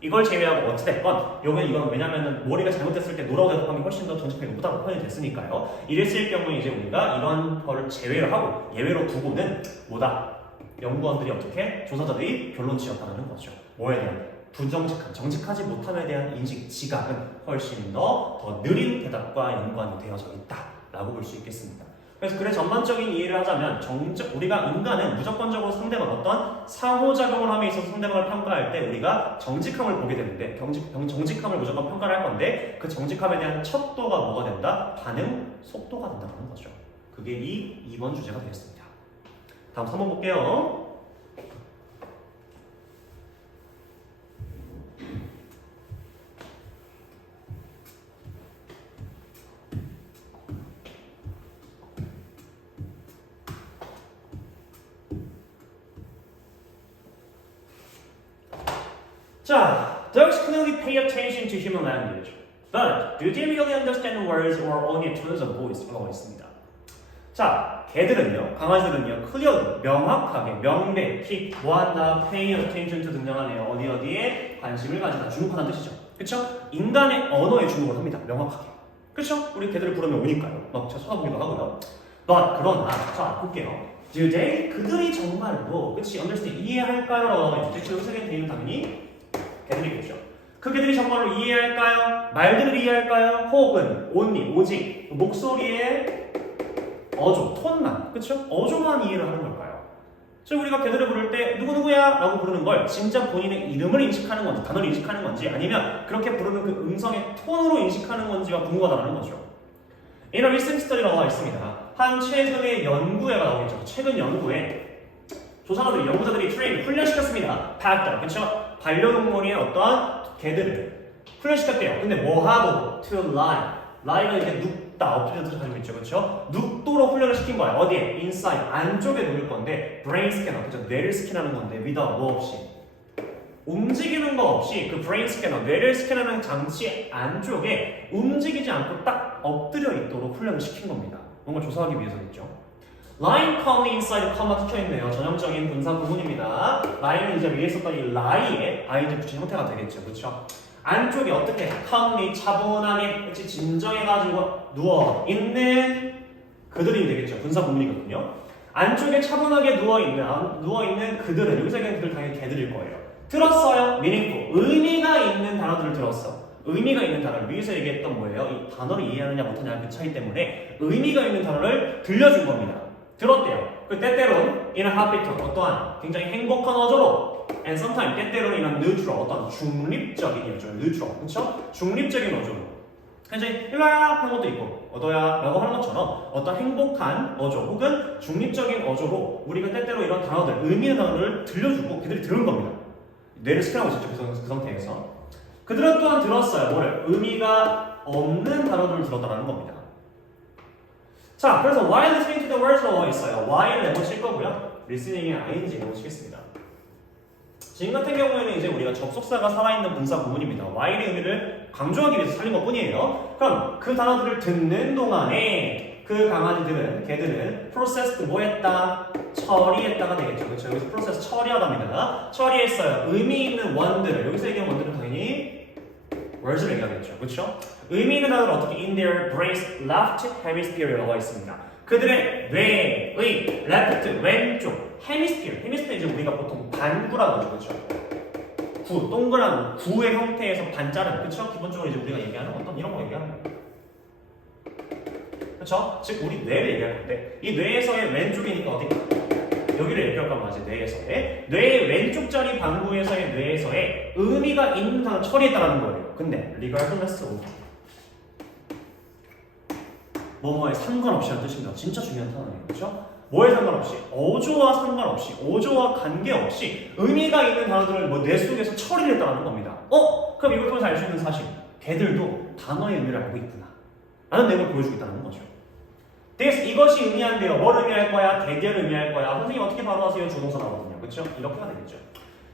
이걸 제외하고 어찌됐건 이건 왜냐면은 머리가 잘못됐을 때 노라고 대답하는 게 훨씬 더 정직하게 못하고 표현이 됐으니까요. 이랬을 경우에 이제 우리가 이런 거를 제외를 하고 예외로 두고는 뭐다? 연구원들이 어떻게? 조사자들이 결론 지었다는 거죠. 뭐에 대한? 부정직한, 정직하지 못함에 대한 인식, 지각은 훨씬 더 느린 대답과 연관이 되어져 있다라고 볼 수 있겠습니다. 그래서 글의 전반적인 이해를 하자면 우리가 인간은 무조건적으로 상대방 어떤 상호작용을 함에 있어서 상대방을 평가할 때 우리가 정직함을 보게 되는데 정직함을 무조건 평가를 할 건데 그 정직함에 대한 척도가 뭐가 된다? 반응 속도가 된다는 거죠. 그게 이 2번 주제가 되겠습니다. 다음 3번 볼게요. 자, dogs clearly pay attention to human language, but do they really understand words or only tones of voice? 라고 있습니다. 자, 개들은요, 강아지들은요, clearly, 명확하게, 명백히 뭐한다? pay attention to 등장하네요. 어디에 관심을 가지다, 주목하다는 뜻이죠. 그쵸? 인간의 언어에 주목을 합니다. 명확하게. 그쵸? 우리 개들을 부르면 오니까요. 막 제가 쳐다보기도 하고요. but 그러나, 자, 볼게요. Do they? 그들이 정말로, 그치? understand, 이해할까요? 라고 하면 이제 여기서 되는 당연히 개들이겠죠. 그 개들이 정말로 이해할까요? 말들을 이해할까요? 혹은 only, 오직 목소리의 어조, 톤만, 그쵸? 어조만 이해를 하는 걸까요? 즉 우리가 개들을 부를 때 누구누구야 라고 부르는 걸 진짜 본인의 이름을 인식하는 건지 단어를 인식하는 건지 아니면 그렇게 부르는 그 음성의 톤으로 인식하는 건지가 궁금하다는 거죠. In a recent study가 나와 있습니다. 한 최근의 연구회가 나오겠죠. 최근 연구에 조사관들, 연구자들이 훈련시켰습니다. 닥터, 그쵸? 반려동물의 어떠한 개들을 훈련시켰대요. 근데 뭐 하고? To lie. lie가 이렇게 눕다, 엎드려서 가지고 있죠. 그쵸? 눕도록 훈련을 시킨 거야. 어디에? inside, 안쪽에 누울 건데 brain scanner, 그쵸? 뇌를 스캔하는 건데 without, 뭐 없이 움직이는 거 없이 그 브레인 스캐너, 뇌를 스캔하는 장치 안쪽에 움직이지 않고 딱 엎드려 있도록 훈련을 시킨 겁니다. 뭔가 조사하기 위해서겠죠. Lying calmly inside, 컴마 붙여있네요. 전형적인 분사 구문입니다. lying은 이제 위에 썼던 이 lie에 ing 붙인 형태가 되겠죠. 그렇죠? 안쪽에 어떻게 calmly, 차분하게, 그치? 진정해가지고 누워있는 그들이 되겠죠. 분사 구문이거든요. 안쪽에 차분하게 누워있는 그들은, 여기서 얘기하는 그들 당연히 개들일 거예요. 들었어요. meaningful. 의미가 있는 단어들을 들었어. 의미가 있는 단어를 위에서 얘기했던 뭐예요? 이 단어를 이해하느냐 못하냐 그 차이 때문에 의미가 있는 단어를 들려준 겁니다. 들었대요. 그 때때론 in a happy tone, 어떠한 굉장히 행복한 어조로 and sometimes 때때로는 in a neutral, 어떤 중립적인 어조, neutral, 그쵸? 중립적인 어조로 굉장히 일로야 하는 것도 있고 어떠야 라고 하는 것처럼 어떤 행복한 어조 혹은 중립적인 어조로 우리가 때때로 이런 단어들, 의미 있는 단어를 들려주고 걔들이 들은 겁니다. 뇌를 스캔하고 있었죠. 그 상태에서 그들은 또한 들었어요. 뭐를? 의미가 없는 단어들을 들었다는 겁니다. 자, 그래서 while listening to the words 나와 있어요. while을 내보실 거고요. listening의 ing 내보시겠습니다. 지금 같은 경우에는 이제 우리가 접속사가 살아있는 분사 구문입니다. while의 의미를 강조하기 위해서 살린 것 뿐이에요. 그럼 그 단어들을 듣는 동안에 그 강아지들은, 개들은 processed 뭐 했다? 처리했다가 되겠죠. 그렇죠? 여기서 process 처리하답니다. 처리했어요. 의미 있는 원들을, 여기서 얘기하는 원들은 당연히 words를 얘기하겠죠. 그렇죠? 의미 있는 단어를 어떻게 in their brain's left hemisphere라고 있습니다. 그들의 뇌의 left, 왼쪽 hemisphere 이제 우리가 보통 반구라고 하죠. 그렇죠? 구, 동그란 구의 형태에서 반자른, 그렇죠? 기본적으로 이제 우리가 얘기하는 어떤 이런 거 얘기하는 거예요. 그렇죠? 즉 우리 뇌를 얘기할 건데 이 뇌에서의 왼쪽이니까 어디? 여기를 얘기할 건 맞아요. 뇌의 왼쪽 자리 반구에서의 뇌에서의 의미가 있는 단어 처리했다라는 거예요. 근데 regardless of 뭐뭐에 상관없이 하는 뜻입니다. 진짜 중요한 단어예요. 그렇죠? 뭐에 상관없이, 어조와 상관없이, 어조와 관계없이 의미가 있는 단어들을 뭐 뇌 속에서 처리를 했다는 겁니다. 그럼 이걸 통해서 알 수 있는 사실, 걔들도 단어의 의미를 알고 있구나 라는 내용을 보여주겠다는 거죠. 이것이 의미한대요. 뭘 의미할 거야? 대결을 의미할 거야. 선생님 어떻게 바로 하세요? 조동사 나오거든요. 그렇죠? 이렇게가 되겠죠.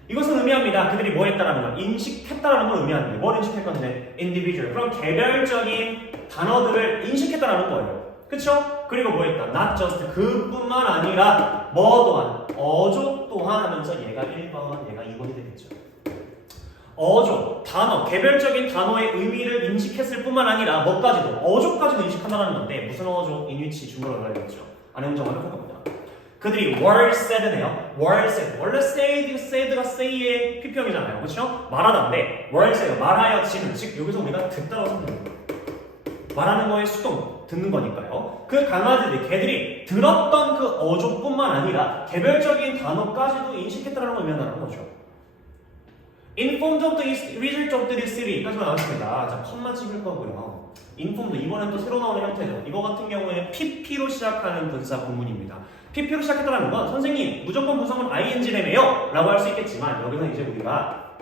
이것은 의미합니다. 그들이 뭐 했다라는 걸, 인식했다라는 걸 의미하는데 뭘 인식할 건데? individual. 그럼 개별적인 단어들을 인식했다라는 거예요. 그쵸? 그리고 뭐 했다? not just 그뿐만 아니라 뭐 또한 어조 또한 하면서 얘가 1번, 얘가 2번이 되겠죠. 어조, 단어, 개별적인 단어의 의미를 인식했을 뿐만 아니라 뭐까지도, 어조까지도 인식한다는 건데 무슨 어조? 인위치 주문을 알려야겠죠. 안에 문장을 해볼 겁니다. 그들이 were said네요. were said. 원래 said가 say의 PP형이잖아요. 그렇죠? 말하다인데 were said, 말하여지는, 즉 여기서 우리가 듣다라고 생각합니다. 말하는 거에 수동, 듣는 거니까요. 그 강아지들이, 개들이 들었던 그 어조뿐만 아니라 개별적인 단어까지도 인식했다는 걸 의미한다는 거죠. Informed of the result of the city까지 나왔습니다. 자, 컴마 찍을 거고요. informed, 이번엔 또 새로 나오는 형태죠. 이거 같은 경우에는 pp로 시작하는 분사 구문입니다. pp로 시작했다는 건 선생님 무조건 구성은 ing래매요 라고 할 수 있겠지만 여기서 이제 우리가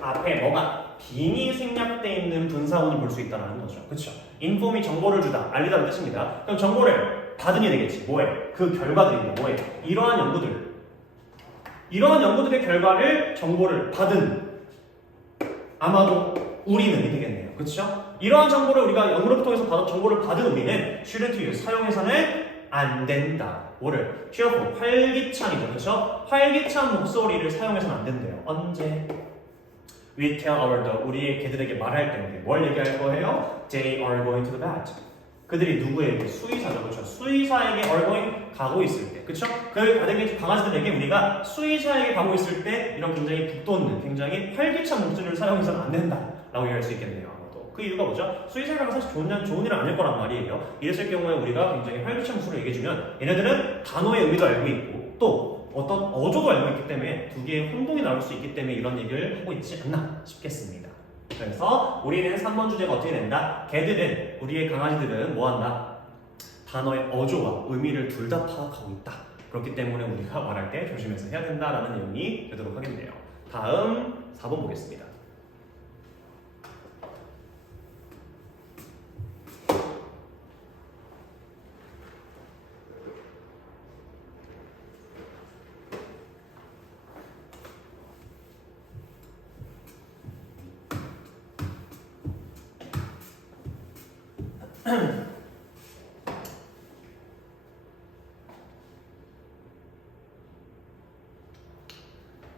앞에 뭐가 빙이 생략되어 있는 분사구문을 볼 수 있다는 거죠. 그렇죠? inform이 정보를 주다, 알리다는 뜻입니다. 그럼 정보를 받으니 되겠지. 뭐해? 그 결과들인데 뭐해? 이러한 연구들의 결과를, 정보를 받은, 아마도 우리는이 되겠네요. 그렇죠? 이러한 정보를 우리가 연구를 통해서 정보를 받은 우리는 shouldn't use, 사용해서는 안 된다. 뭐를? cheerful, 활기찬이죠. 그렇죠? 활기찬 목소리를 사용해서는 안 된대요. 언제? We tell our dog, 우리의 개들에게 말할 때인데 뭘 얘기할 거예요? They are going to the vet. 그들이 누구에게? 수의사죠. 그렇죠? 수의사에게 are going 가고 있을 때. 그렇죠? 그 강아지들에게 우리가 수의사에게 가고 있을 때 이런 굉장히 북돋는 굉장히 활기찬 목소리를 사용해서는 안 된다라고 이해할 수 있겠네요. 아마도. 그 이유가 뭐죠? 수의사에 가면 사실 좋은 일은 아닐 거란 말이에요. 이랬을 경우에 우리가 굉장히 활기찬 목소리를 얘기해주면 얘네들은 단어의 의미도 알고 있고 또 어떤 어조도 알고 있기 때문에 두 개의 혼동이 나올 수 있기 때문에 이런 얘기를 하고 있지 않나 싶겠습니다. 그래서 우리는 3번 주제가 어떻게 된다? 걔들은, 우리의 강아지들은 뭐한다? 단어의 어조와 의미를 둘 다 파악하고 있다. 그렇기 때문에 우리가 말할 때 조심해서 해야 된다라는 내용이 되도록 하겠네요. 다음 4번 보겠습니다.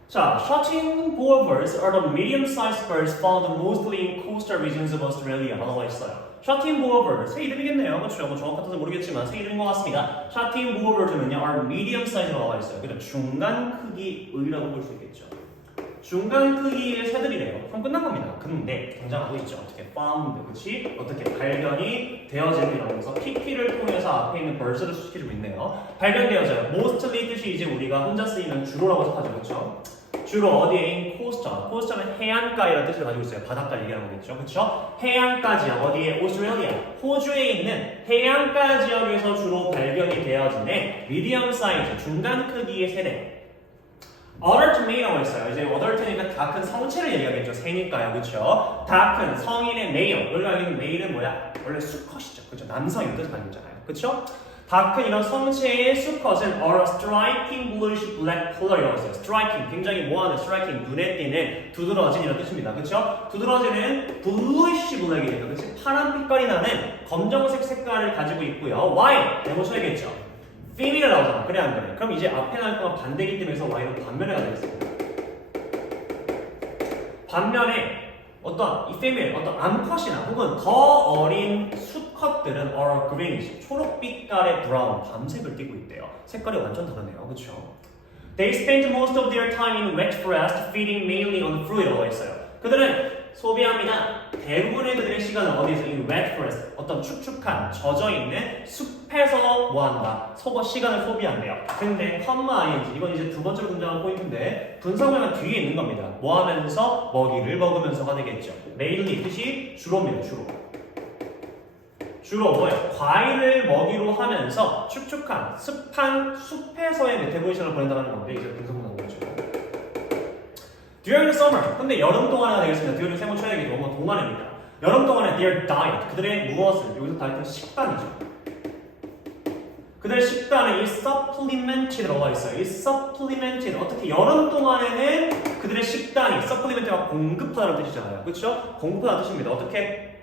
자, short-tailed boerboels are the medium-sized birds found mostly in coastal regions of Australia라고 했어요. short-tailed boerboels, 새 이름이겠네요. 그렇죠? 뭐 정확한지 모르겠지만 새 이름인 것 같습니다. short-tailed boerboels는요, are medium-sized라고 했어요. 그러니까 중간 크기의라고 볼 수 있겠죠. 중간 크기의 새들이래요. 그럼 끝난 겁니다. 근데 등장하고 있죠. 어떻게 found, 그렇지? 어떻게 발견이 되어지는 이러면서 PP를 통해서 앞에 있는 birds를 수식해주고 있네요. 발견되어져요. mostly 뜻이 이제 우리가 혼자 쓰이는 주로라고 생각하죠, 그렇죠? 주로 어디에? coastal. coastal은 해안가이라는 뜻을 가지고 있어요. 바닷가 얘기하는 거겠죠, 그렇죠? 해안가 지역 어디에? 오스트레일리아. 호주에 있는 해안가 지역에서 주로 발견이 되어지는 medium size, 중간 크기의 새들. adult male라고 했어요. 이제 adult니까 다 큰 성체를 얘기하겠죠. 새니까요, 그렇죠? 다 큰 성인의 male. 여기가 있는 male은 뭐야? 원래 수컷이죠, 그렇죠? 남성이 뜻을 가지고 있잖아요, 그렇죠? 다 큰 이런 성체의 수컷은 are striking bluish black color이라고 했어요. striking, 굉장히 뭐하는 striking, 눈에 띄는 두드러진 이런 뜻입니다, 그렇죠? 두드러지는 bluish black이니까, 그렇지? 파란 빛깔이 나는 검정색 색깔을 가지고 있고요. why? 해보셔야겠죠. female 나오잖아. 그래 안 그래? 그럼 이제 앞에 나올 거가 반대기 때문에 y는 반면에 가되겠습니다. 반면에 어떤 이 female, 어떤 암컷이나 혹은 더 어린 수컷들은 are greenish, 초록빛깔의 brown, 밤색을 띠고 있대요. 색깔이 완전 다르네요. 그렇죠? They spend most of their time in wet forest feeding mainly on fruit이라고 했어요. 그들은 소비합니다. 대부분의 그들의 시간은 어디서? in wet forest, 어떤 축축한 젖어있는 숲에서 뭐한다? 시간을 소비한대요. 근데 컴마 이건 이제 두 번째로 등장한 포인트인데 분사구문은 뒤에 있는 겁니다. 뭐 하면서? 먹이를 먹으면서가 되겠죠. mainly 뜻이 주로입니다. 주로 뭐예요? 과일을 먹이로 하면서 축축한 습한 숲에서의 메타보리션을 보낸다는 건데 이제 분사구문인 거죠. During the summer, 근데 여름 동안에 되겠습니다. during 세모 쳐야겠죠. 뭔가 동안입니다. 여름 동안에 their diet, 그들의 무엇을, 여기서 다이어트는 식단이죠. 그들의 식단은 이 supplement에 들어가 있어요. 이 supplemented, 어떻게 여름 동안에는 그들의 식단이 supplement가 공급하다는 뜻이잖아요. 그렇죠? 공급하다는 뜻입니다. 어떻게?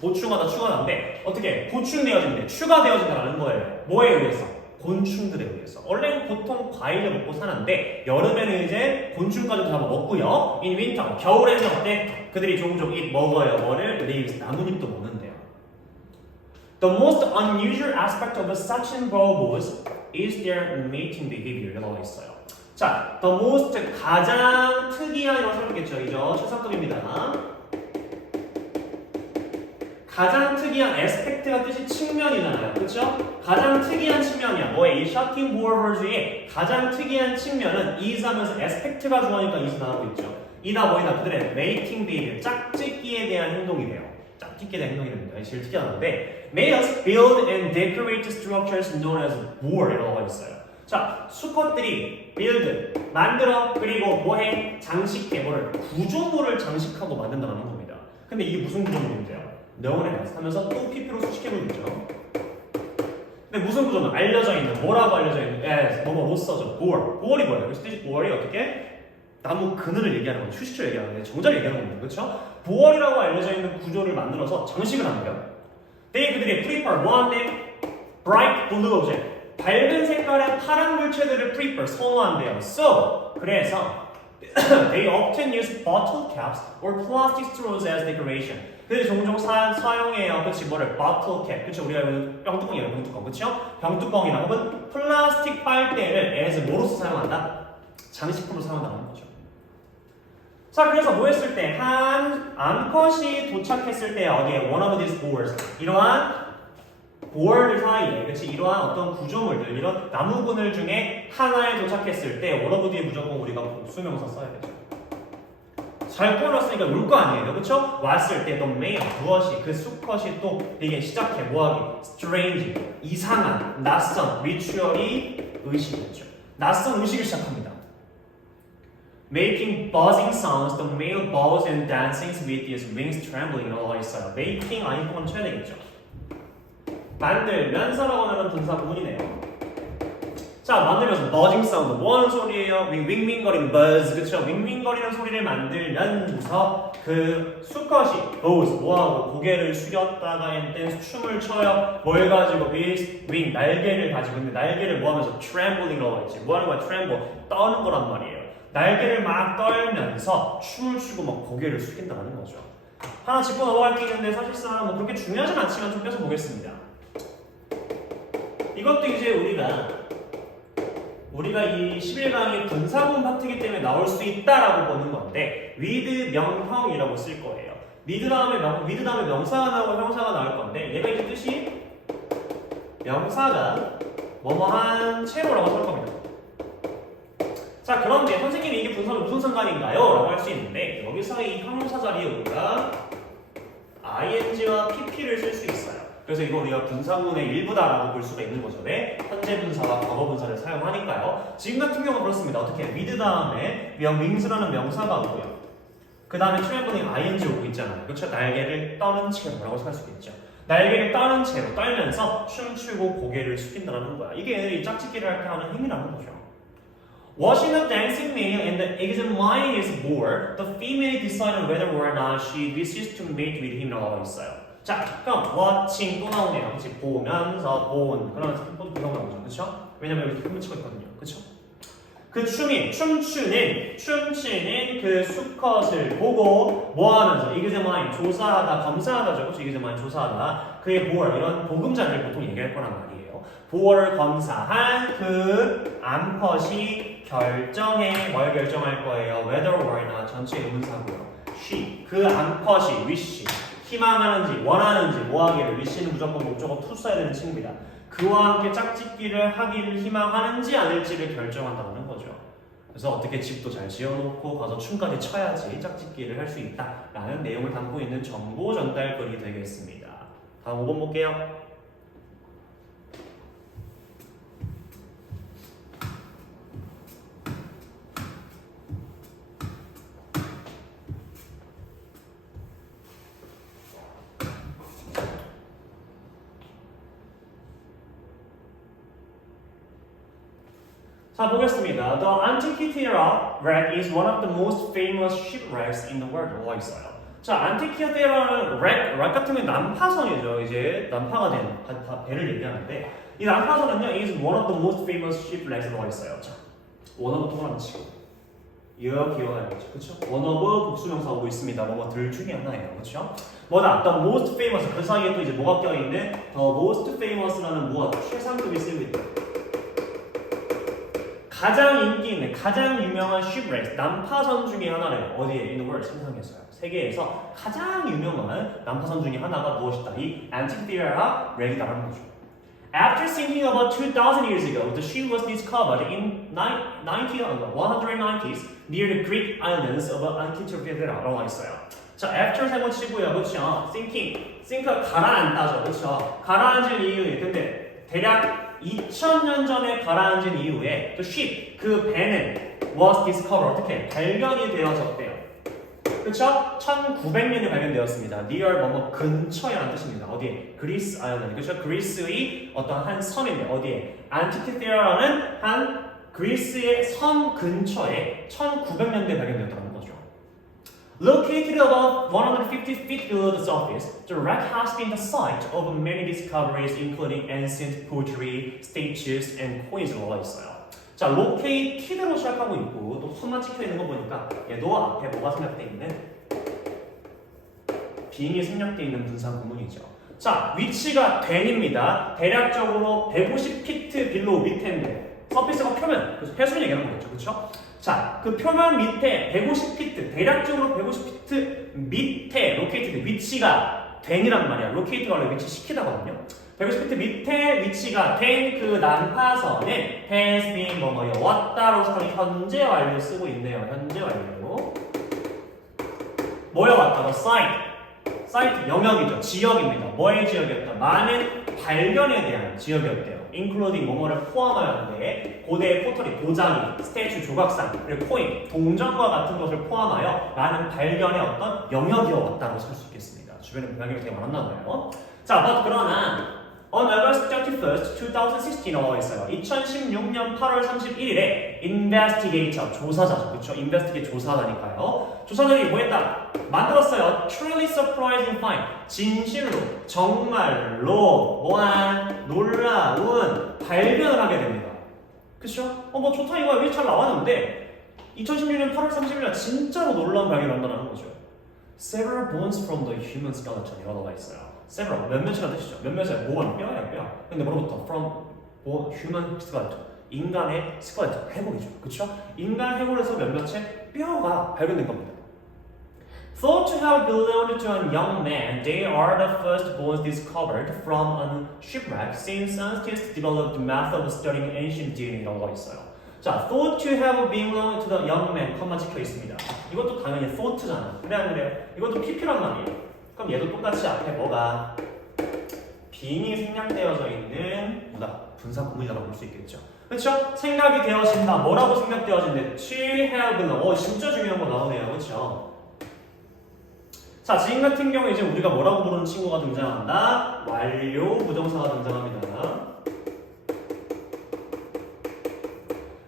보충하다, 추가하는데 어떻게? 보충되어진대, 추가되어진다는 거예요. 뭐에 의해서? 곤충들에 의해서. 원래는 보통 과일을 먹고 사는데 여름에는 이제 곤충까지도 잡아 먹고요. In winter, 겨울에는 어때? 그들이 종종 먹어요. 뭐를? leaves, 나뭇잎도 먹는데요. The most unusual aspect of such boerboels is their mating behavior라고 있어요. 자, the most, 가장 특이한이라고 설명했죠. 이죠? 최상급입니다. 가장 특이한 에스펙트가 뜻이 측면이잖아요. 그렇죠? 가장 특이한 측면이야. 뭐에? 이 short-tailed boerboels의 가장 특이한 측면은 is 하면서 에스펙트가 좋아하니까 is 나오고 있죠. 이다 뭐이다 그들의 mating behavior, 짝짓기에 대한 행동이래요. 짝짓기에 대한 행동이랍니다. 제일 특이한데 males build and decorate structures known as boer이라고 있어요. 자, 수컷들이 build, 만들어, 그리고 뭐해? 장식해, 뭐를? 구조물을 장식하고 만든다는 겁니다. 근데 이게 무슨 구조물인데요? known as 하면서 또 PP로 수식해보고 있죠. 근데 무슨 구조는 알려져 있는, 뭐라고 알려져 있는? as, 뭐뭐 못 써줘. boer이 뭐예요? 그래서 뜻이 boer이 어떻게? 나무 그늘을 얘기하는 거죠. 휴식처를 얘기하는 거예요. 정자를 얘기하는 겁니다. 그렇죠? boer이라고 알려져 있는 구조를 만들어서 장식을 한대요. 그들이 prepare, 뭐한대? bright blue object, 밝은 색깔의 파란 물체들을 prepare, 선호한대요. So, 그래서 They often use bottle caps or plastic straws as decoration. 그들 종종 사용해요. 그치 뭐를 bottle cap. 그치 우리가 병뚜껑이에요. 병뚜껑. 그쵸? 병뚜껑이나 혹은 플라스틱 빨대를 as 뭐로서 사용한다? 장식품으로 사용한다는 거죠. 자, 그래서 뭐 했을 때 한 암컷이 도착했을 때 어디에 one of these boards 이러한 board 사이에 그치 이러한 어떤 구조물들 이런 나무그늘 중에 하나에 도착했을 때 one of 뒤에 무조건 우리가 복수명사 써야 되죠. 잘 꾸렸으니까 올 거 아니에요, 그쵸? 왔을 때 the male 무엇이 그 수컷이 또 이게 시작해 뭐하기 strange 이상한 낯선 ritual이 의식이죠. 낯선 의식을 시작합니다. Making buzzing sounds, the male bows and dances with his wings trembling 나와 있어요. Making 아이콘 쳐야 되겠죠. 만들면서라고 하는 분사 구문이네요. 자, 만들면서 buzzing sound 뭐 하는 소리예요? 윙윙거리는 buzz, 그쵸? 윙윙거리는 소리를 만들면서 그 수컷이 bows 뭐하고 고개를 숙였다가 댄스 춤을 춰요. 뭘 가지고 wing 날개를 가지고 근데 날개를 뭐하면서 trembling이라고 했지. 뭐 하는 거야? tremble 떠는 거란 말이에요. 날개를 막 떨면서 춤을 추고 막 고개를 숙인다는 거죠. 하나 짚고 넘어갈 게 있는데 사실상 뭐 그렇게 중요하진 않지만 좀 뺏어 보겠습니다. 이것도 이제 우리가 이 11강이 분사구문 파트이기 때문에 나올 수 있다라고 보는 건데 with 명형이라고 쓸 거예요. with 다음에 명사가 나오고 형사가 나올 건데 얘가 이제 뜻이 명사가 뭐뭐한 채로라고 쓸 겁니다. 자, 그런데 선생님이 이게 분사는 무슨 상관인가요? 라고 할 수 있는데 여기서 이 형용사 자리에 우리가 ing와 pp를 쓸 수 있어요. 그래서 이거 우리가 분사구문의 일부다라고 볼 수가 있는 거죠. 네? 현재 분사와 과거 분사를 사용하니까요. 지금 같은 경우는 그렇습니다. 어떻게? with 다음에 wings라는 명사가 오고요. 그 다음에 trembling ing 오고 있잖아요. 그렇죠? 날개를 떠는 채로라고 할 수 있겠죠. 날개를 떠는 채로 떨면서 춤추고 고개를 숙인다는 거야. 이게 짝짓기를 할 때 하는 행위라는 거죠. Watching the dancing male and examining his board, the female decided whether or not she wishes to mate with him 라고 있어요. 자, 그럼 watching 또 나오네요. 그치? 보면서 본. 그러면 또 이런 거죠. 그쵸? 왜냐면 여기 흠을 치고 있거든요. 그쵸? 그 춤추는 그 수컷을 보고 뭐 하면서 examine, 조사하다, 검사하다죠. 그쵸? examine, 조사하다. 그의 board, 이런 보금자리를 보통 얘기할 거란 말이에요. 보어를 검사한 그 암컷이 결정해 뭘 결정할 거예요? Whether or not 전체 의문사고요. She 그 암컷이 wish 희망하는지 원하는지 뭐하기를 wish는 무조건 목적어 to 써야 되는 친구입니다. 그와 함께 짝짓기를 하기를 희망하는지 아닐지를 결정한다는 거죠. 그래서 어떻게 집도 잘 지어놓고 가서 춤까지 춰야지 짝짓기를 할 수 있다라는 내용을 담고 있는 정보 전달글이 되겠습니다. 다음 5번 볼게요. 자, 보겠습니다. The Antikythera wreck is one of the most famous shipwrecks in the world. 와 있어요. 자, Antikythera는 wreck 같은 게 난파선이죠. 이제 난파가 된 배를 얘기하는데 이 난파선은요, is one of the most famous shipwrecks 와 있어요. 자, one of 또는 치고 이어 기억해야겠죠, 그렇죠? one of 복수명사 오고 있습니다. 뭐들 중에 하나예요, 그렇죠? 뭐다? The most famous 그 사이에 또 이제 뭐가 껴있는 the most famous라는 무엇 최상급이 쓰고 있다. 가장 인기 있는, 가장 유명한 shipwreck, 난파선 중에 하나래요. 어디에? In the world, 세상에서요. 세계에서 가장 유명한 난파선 중에 하나가 무엇이다? 이 Antikythera wreck이다라는 거죠. After sinking about 2,000 years ago, the ship was discovered in 190s near the Greek islands of Antikythera라고 있어요. 자, after 세 번 치고요, 그렇죠? sink가 가라앉다죠, 그렇죠? 가라앉을 이유에, 근데 대략 2000년 전에 가라앉은 이후에 the ship, 그 배는 was discovered, 어떻게? 발견이 되어졌대요. 그쵸? 1900년에 발견되었습니다. near 뭐뭐 근처에라는 뜻입니다. 어디에? 그리스 아일랜드. 그쵸? 그리스의 어떤 한 섬인데 어디에? 안티키테라라는 한 그리스의 섬 근처에 1900년대에 발견되었다는 거죠. Located about 150 feet below the surface, the wreck has been the site of many discoveries, including ancient pottery, statues, and coins. 올라와 있어요. 자, locate드로 시작하고 있고 또 손만 찍혀 있는 거 보니까 얘도 앞에 뭐가 생략돼 있는 being이 생략돼 있는 분사 구문이죠. 자, 위치가 then입니다. 대략적으로 150피트 빌로우 밑에인데 서피스가 표면, 그래서 해수면 얘기하는 거겠죠, 그렇죠? 자, 그 표면 밑에 150피트, 대략적으로 150피트 밑에 로케이티드 위치가 then이란 말이야. 로케이트가 원래 위치 시키다거든요. 150피트 밑에 위치가 된 그 난파선에 has been 뭐뭐요 왔다로 현재 완료 쓰고 있네요. 현재 완료. 뭐야 왔다가 site 영역이죠. 지역입니다. 뭐의 지역이었다? 많은 발견에 대한 지역이었대요. including 뭐뭐를 포함하였는데 고대의 포털이 도장이, 스태츄 조각상, 그리고 코인, 동전과 같은 것을 포함하여 많은 발견의 어떤 영역이었다고 살 수 있겠습니다. 주변에 발견이 되게 많았나 봐요. 자, 그러나 On August 31st, 2016라고 있어요. 2016년 8월 31일에 investigator, 조사자죠. 그렇죠? investigate 조사하니까요. 조사들이 뭐 했다? 만들었어요. Truly surprising find. 진실로, 정말로, 뭐한 놀라운 발견을 하게 됩니다. 그쵸? 뭐 좋다 이거야. 왜 잘 나왔는데 2016년 8월 31일 진짜로 놀라운 발견을 한다는 거죠. Several bones from the human skeleton이라고 나와 있어요. several 몇몇이라는 뜻이죠. 몇몇의 bone 뼈야 뼈. 근데 뭐로부터 from bone, human skeleton 인간의 skeleton 해골이죠. 그렇죠? 인간 해골에서 몇몇의 뼈가 발견된 겁니다. Thought to have belonged to a young man, they are the first bones discovered from a shipwreck since scientists developed method of studying ancient DNA라고 있어요. 자, thought to have belonged to the young man 컴마 찍혀 있습니다. 이것도 당연히 thought잖아. 그래 안 그래? 이것도 PP란 말이에요. 그럼 얘도 똑같이 앞에 뭐가 being이 생략되어져 있는 뭐다? 분사 구문이라고 볼 수 있겠죠. 그렇죠? 생각이 되어진다. 뭐라고 생각되어진대? to have belonged. 진짜 중요한 거 나오네요. 그렇죠? 자, 지금 같은 경우에 이제 우리가 뭐라고 부르는 친구가 등장한다? 완료 부정사가 등장합니다.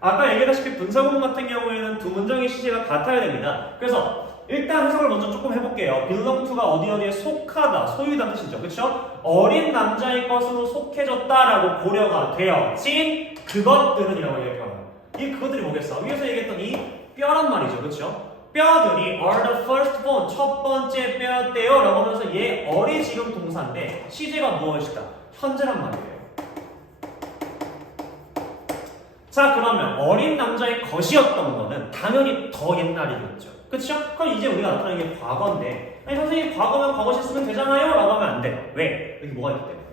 아까 얘기했다시피 분사구문 같은 경우에는 두 문장의 시제가 같아야 됩니다. 그래서 일단 해석을 먼저 조금 해볼게요. belong to가 어디에 속하다, 소유다 뜻이죠. 그렇죠? 어린 남자의 것으로 속해졌다라고 고려가 되어진 그것들은이라고 얘기해요. 이 그것들이 뭐겠어? 위에서 얘기했던 이 뼈란 말이죠. 그렇죠? 뼈들이 are the first bone, 첫 번째 뼈였대요 라고 하면서 얘 어리 지금 동사인데 시제가 무엇이다? 현재란 말이에요. 자, 그러면 어린 남자의 것이었던 거는 당연히 더 옛날이겠죠. 그쵸? 그럼 이제 우리가 나타나는 게 과거인데 아니 선생님 과거면 과거시 쓰면 되잖아요 라고 하면 안 돼요. 왜? 여기 뭐가 있기 때문에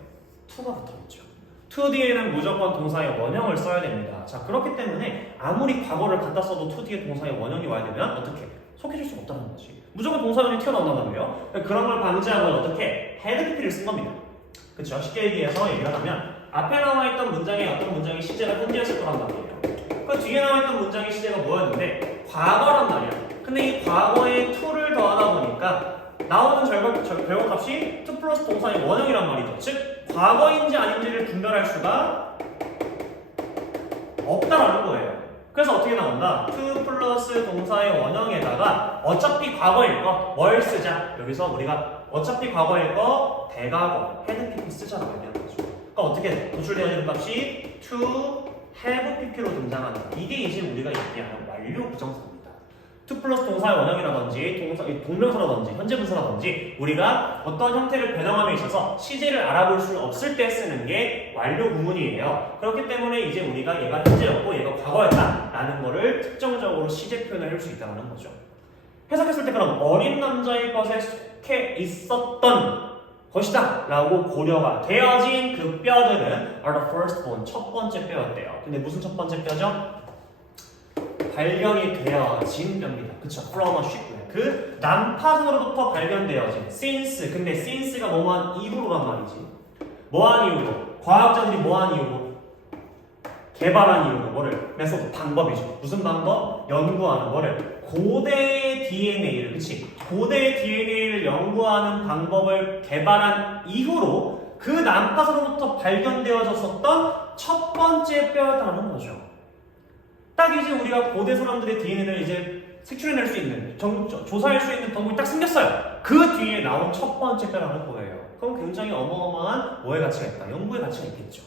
to가 붙어있죠. to 뒤에는 무조건 동사의 원형을 써야 됩니다. 자, 그렇기 때문에 아무리 과거를 갖다 써도 to 뒤에 동사의 원형이 와야 되면 어떻게? 속해질 수가 없다는 거지. 무조건 동사원이 튀어나온단 말이에요. 그런 걸 방지한 건 어떻게? had pp를 쓴 겁니다. 그쵸? 쉽게 얘기해서 얘기를 하면 앞에 나와 있던 문장에 어떤 문장의 시제가 현재였을 거란 말이에요. 그 뒤에 나와 있던 문장의 시제가 뭐였는데 과거란 말이야. 근데 이 과거에 to를 더하다 보니까 나오는 결과값이 to 플러스 동사의 원형이란 말이죠. 즉 과거인지 아닌지를 분별할 수가 없다라는 거예요. 그래서 어떻게 나온다? to 플러스 동사의 원형에다가 어차피 과거일 거 뭘 쓰자. 여기서 우리가 어차피 과거일 거 대과거 had pp 쓰자라고 얘기하는 거죠. 그러니까 어떻게 도출되어지는 값이 to have pp로 등장한다. 이게 이제 우리가 얘기하는 완료 부정사입니다. to 플러스 동사의 원형이라든지 동명사라든지 현재분사라든지 우리가 어떤 형태를 변형함에 있어서 시제를 알아볼 수 없을 때 쓰는 게 완료 구문이에요. 그렇기 때문에 이제 우리가 얘가 현재였고 얘가 과거였다 라는 거를 특정적으로 시제 표현을 할 수 있다는 거죠. 해석했을 때 그럼 어린 남자의 것에 속해 있었던 것이다 라고 고려가 되어진 그 뼈들은 are the first bone, 첫 번째 뼈였대요. 근데 무슨 첫 번째 뼈죠? 발견이 되어진 뼈입니다. 그쵸? From a shipwreck. 그 난파선으로부터 발견되어진 since. 근데 since가 뭐한 이후로란 말이지. 뭐한 이후로? 과학자들이 뭐한 이후로? 개발한 이유로 뭐를? 메소드, 방법이죠. 무슨 방법? 연구하는 뭐를? 고대 DNA를, 그치? 고대 DNA를 연구하는 방법을 개발한 이후로 그 난파선으로부터 발견되어졌었던 첫 번째 뼈였다는 거죠. 딱 이제 우리가 고대 사람들의 DNA를 이제 색출해낼 수 있는, 조사할 수 있는 방법이 딱 생겼어요. 그 뒤에 나온 첫 번째 뼈라는 거예요. 그럼 굉장히 어마어마한 뭐의 가치가 있다? 연구의 가치가 있겠죠.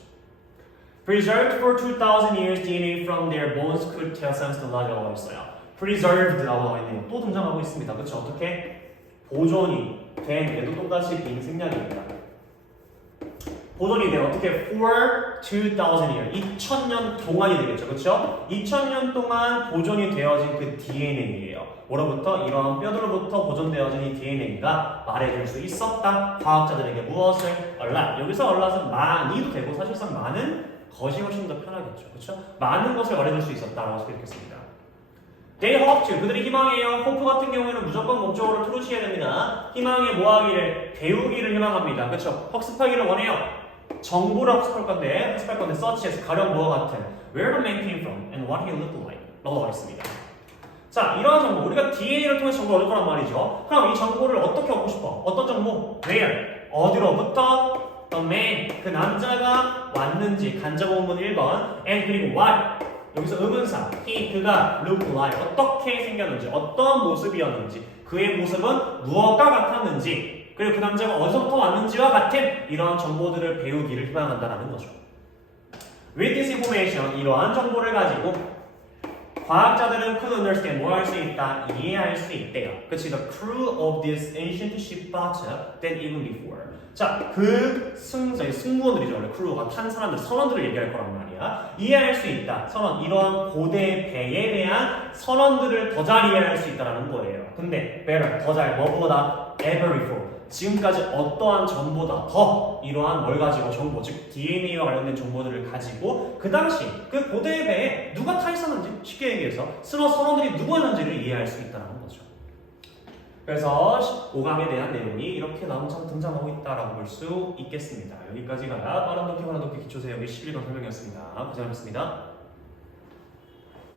Preserved for 2,000 years, DNA from their bones could tell science the large라고 했어요. Preserved라고 나와 있네요. 또 등장하고 있습니다. 그렇죠? 어떻게? 보존이 된 얘도 똑같이 빙생략입니다. 보존이 돼 어떻게 for 2,000 year 2,000년 동안이 되겠죠, 그렇죠? 2,000년 동안 보존이 되어진 그 DNA예요. 뭐로부터 이러한 뼈들로부터 보존되어진 이 DNA가 말해줄 수 있었다. 과학자들에게 무엇을 얼라. 여기서 얼라는 많이도 되고 사실상 많은 것이 훨씬 더 편하겠죠, 그렇죠? 많은 것을 말해줄 수 있었다라고 생각했습니다. They hoped to 그들이 희망해요. hope 같은 경우에는 무조건 목적어를 트루시해야 됩니다. 희망에 뭐하기를 배우기를 희망합니다, 그렇죠? 학습하기를 원해요. 정보를 학습할 건데 search에서 가령 뭐와 같은 where the man came from and what he looked like 라고 나와 있습니다. 자, 이러한 정보 우리가 DNA를 통해서 정보를 얻을 거란 말이죠. 그럼 이 정보를 어떻게 얻고 싶어? 어떤 정보? where? 어디로부터? the man 그 남자가 왔는지 간접원문 1번 and 그리고 what 여기서 의문사 he 그가 looked like 어떻게 생겼는지 어떤 모습이었는지 그의 모습은 무엇과 같았는지 그리고 그 남자가 어디서부터 왔는지와 같은 이러한 정보들을 배우기를 희망한다는 거죠. With this information, 이러한 정보를 가지고 과학자들은 could understand 뭐 할 수 있다? 이해할 수 있대요. 그치? The crew of this ancient ship better than even before. 자, 그 승무원들이죠. 원래 크루가 탄 사람들, 선원들을 얘기할 거란 말이야. 이해할 수 있다. 선원, 이러한 고대 배에 대한 선원들을 더 잘 이해할 수 있다는 거예요. 근데 better, 더 잘, 뭐보다? ever before. 지금까지 어떠한 정보다 더 이러한 뭘 가지고 정보, 즉 DNA와 관련된 정보들을 가지고 그 당시 그 고대 배에 누가 타 있었는지 쉽게 얘기해서 선원들이 누구였는지를 이해할 수 있다는 거죠. 그래서 5강에 대한 내용이 이렇게 나무처럼 등장하고 있다라고 볼 수 있겠습니다. 여기까지가 빠른 독해, 관한 독해 기초 세우기 11강 설명이었습니다. 고생하셨습니다.